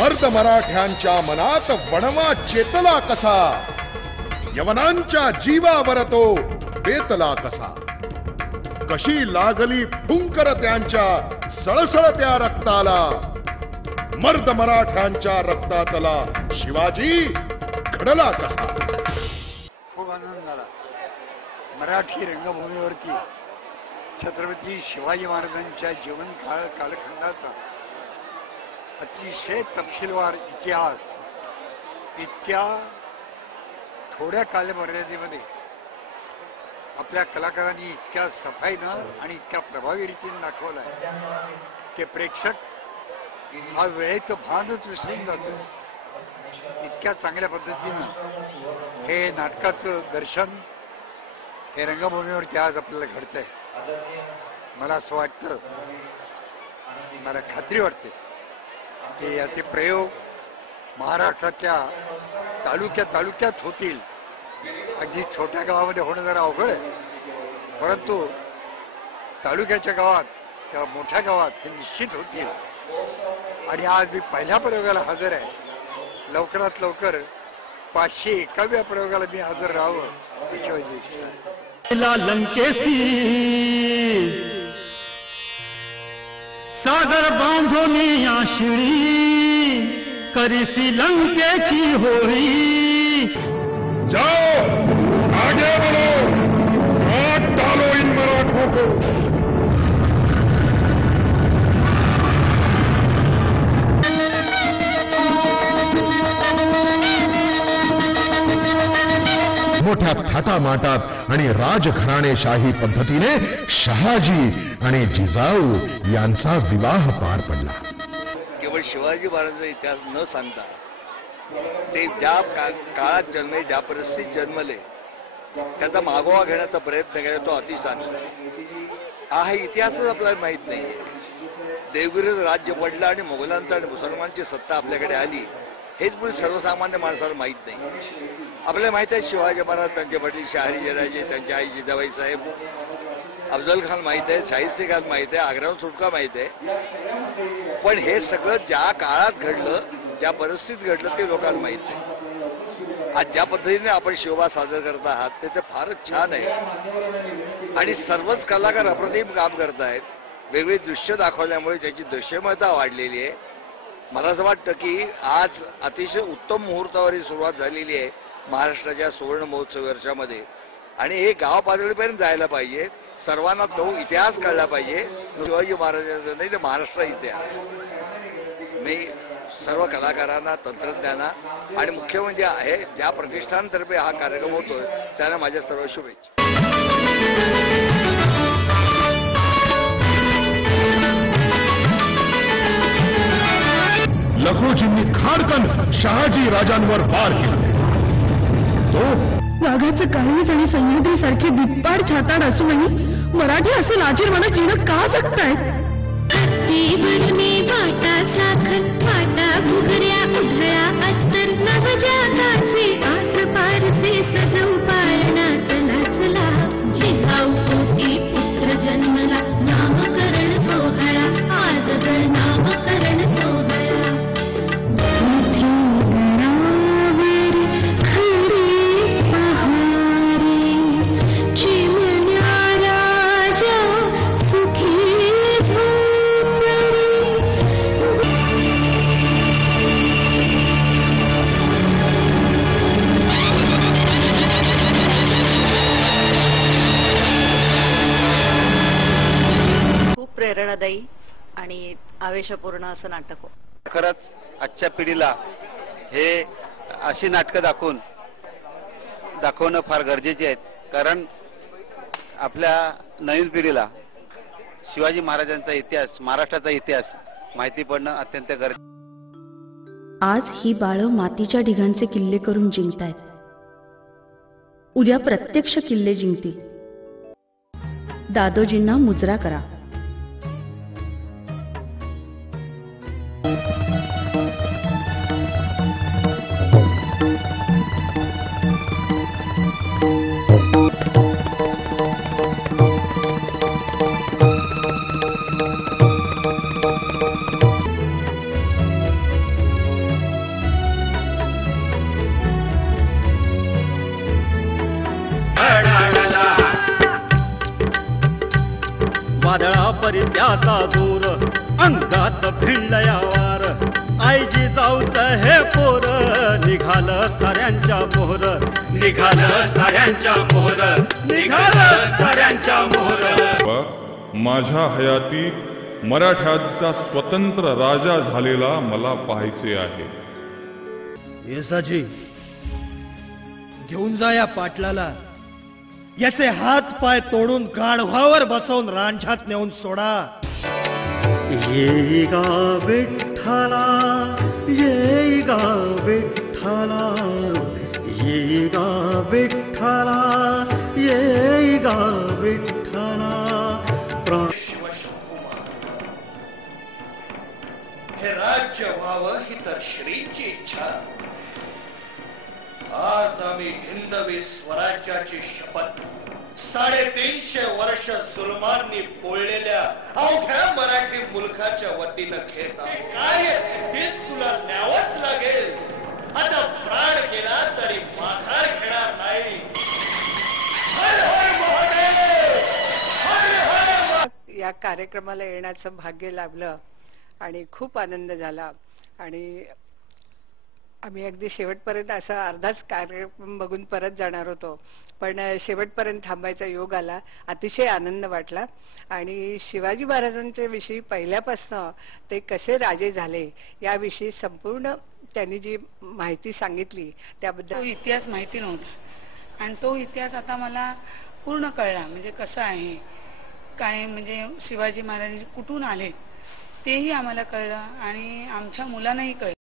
मर्द मराठ्यांच्या मनात वणवा चेतला कसा, यवनांच्या जीवावर तो बेतला कसा। कशी लागली फुंकर त्यांच्या सळसळत्या रक्ताला, मर्द मराठ्यांच्या रक्तातला शिवाजी घडला कसा। खूप आनंद झाला। मराठी रंगभूमीवरती छत्रपती शिवाजी महाराजांच्या जीवन कालखंडाचा अतिशय तपशीलवार इतिहास इतक्या थोड्या कालमर्यादेमध्ये आपल्या कलाकारांनी इतक्या सफाईनं आणि इतक्या प्रभावी रीतीने दाखवला आहे की प्रेक्षक हा वेळेचं भानच विसरून जातो। इतक्या चांगल्या पद्धतीनं हे नाटकाचं दर्शन हे रंगभूमीवरती आज आपल्याला घडतंय। मला असं वाटतं, मला खात्री वाटते की याचे प्रयोग महाराष्ट्राच्या तालुक्यात होतील। अगदी छोट्या गावामध्ये होणं जरा अवघड आहे, परंतु तालुक्याच्या गावात किंवा मोठ्या गावात हे निश्चित होतील। आणि आज मी पहिल्या प्रयोगाला हजर आहे। लवकरात लवकर 501व्या प्रयोगाला मी हजर राहावं अशी माझी इच्छा आहे। लंकेसी सागर बांधोनी आशिळी करीसी लंकेची होळी। जाओ आगे बढ़ो, आग डालो इन मराठों को। मोठ्या थाटामाटात आणि राजघराणेशाही पद्धतीने शहाजी आणि जिजाऊ यांचा विवाह पार पडला। केवळ शिवाजी महाराजांचा इतिहास न सांगता ते ज्या काळात जन्मले, ज्या परिस्थितीत जन्मले, त्याचा मागोवा घेण्याचा प्रयत्न केला तो अतिसाधला। हा इतिहासच आपल्याला माहीत नाहीये। देवगिरीचं राज्य पडलं आणि मोगलांचं आणि मुसलमानची सत्ता आपल्याकडे आली, हेच पण सर्वसामान्य माणसाला माहीत नाही। आपल्याला माहित आहे शिवाजी महाराज, त्यांचे वडील शहाजीराजे, त्यांची आई जिजाबाई साहेब, अफजल खान माहित आहे, शाहिस्ते खान माहित आहे, आग्राहून सुटका माहित आहे, पण हे सगळं ज्या काळात घडलं, ज्या परिस्थितीत घडलं ते लोकांना माहित नाही। आज ज्या पद्धतीने आपण शिवबा सादर करत आहात ते फारच छान आहे आणि सर्वच कलाकार अप्रतिम काम करत आहेत। वेगळी दृश्य दाखवल्यामुळे त्याची दृश्यमयता वाढलेली आहे। मला असं वाटतं की आज अतिशय उत्तम मुहूर्तावर ही सुरुवात झालेली आहे महाराष्ट्राच्या सुवर्ण महोत्सव वर्षामध्ये, आणि हे गाव पातळीपर्यंत जायला पाहिजे। सर्वांना तो इतिहास कळला पाहिजे, शिवाजी महाराजांचा नाही तर महाराष्ट्र इतिहास। मी सर्व कलाकारांना, तंत्रज्ञांना आणि मुख्य म्हणजे आहे ज्या प्रतिष्ठानतर्फे हा कार्यक्रम होतोय त्यांना माझ्या सर्व शुभेच्छा। लखोजींनी खाडकन शहाजी राजांवर वार केला। तो वाघाचं काळीज आणि सह्याद्रीसारखे दिप्पाड छाताड असूनही मराठी असे लाजीरवाणा जीवन का जगतायत? घुगऱ्या उधळ्या अस्तर नवजाताचे आज पारसे सजवू पाळणाच नाचला। जिजाऊ पोटी पुत्र जन्मला, नामकरण सोहळा आज गर नामकरण सोहळा। प्रेरणादायी आणि आवेशपूर्ण असं नाटक हो। खरंच आजच्या पिढीला हे अशी नाटकं दाखवणं फार गरजेचे आहेत, कारण आपल्या नवीन पिढीला शिवाजी महाराजांचा इतिहास, महाराष्ट्राचा इतिहास माहिती पडणं अत्यंत गरजेचं। आज ही बाळं मातीच्या ढिगांचे किल्ले करून जिंकतायत, उद्या प्रत्यक्ष किल्ले जिंकतील। दादोजींना मुजरा करा। परी त्याचा जोर अंगात भिडलया वार आईजी जाऊच हे पोर निघालं साऱ्यांच्या मोहर निघालं साऱ्यांच्या मोहर निघालं साऱ्यांच्या मोहर माझ्या हयातीत मराठ्यांचा स्वतंत्र राजा झालेला मला पाहायचे आहे. येसाजी घेऊन जा या पाटलाला, याचे हात पाय तोडून गाढवावर बसवून रांझात नेऊन सोडा. येई गा विठ्ठला येई गा विठ्ठला येई गा विठ्ठला येई गा विठ्ठला. हे राज्य व्हावं ही तर श्रींची इच्छा. आज आम्ही हिंदवी स्वराज्याची शपथ 350 वर्ष जुलमांनी पोळलेल्या अवघ्या मराठी मुलखाच्या वतीनं घेत आहोत. कार्य सिद्धीस तुला न्यावंच लागेल. आता प्राण गेला तरी माघार घेणार नाही. हर हर महादेव, हर हर. या कार्यक्रमाला येण्याचं भाग्य लाभलं आणि खूप आनंद झाला आणि आम्ही अगदी शेवटपर्यंत असा अर्धाच कार्यक्रम बघून परत जाणार होतो, पण शेवटपर्यंत थांबायचा योग आला. अतिशय आनंद वाटला आणि शिवाजी महाराजांच्या विषयी पहिल्यापासून ते कसे राजे झाले याविषयी संपूर्ण त्यांनी जी माहिती सांगितली त्याबद्दल. तो इतिहास माहिती नव्हता आणि तो इतिहास आता मला पूर्ण कळला. म्हणजे कसं आहे काय, म्हणजे शिवाजी महाराज कुठून आले तेही आम्हाला कळलं आणि आमच्या मुलांनाही कळलं.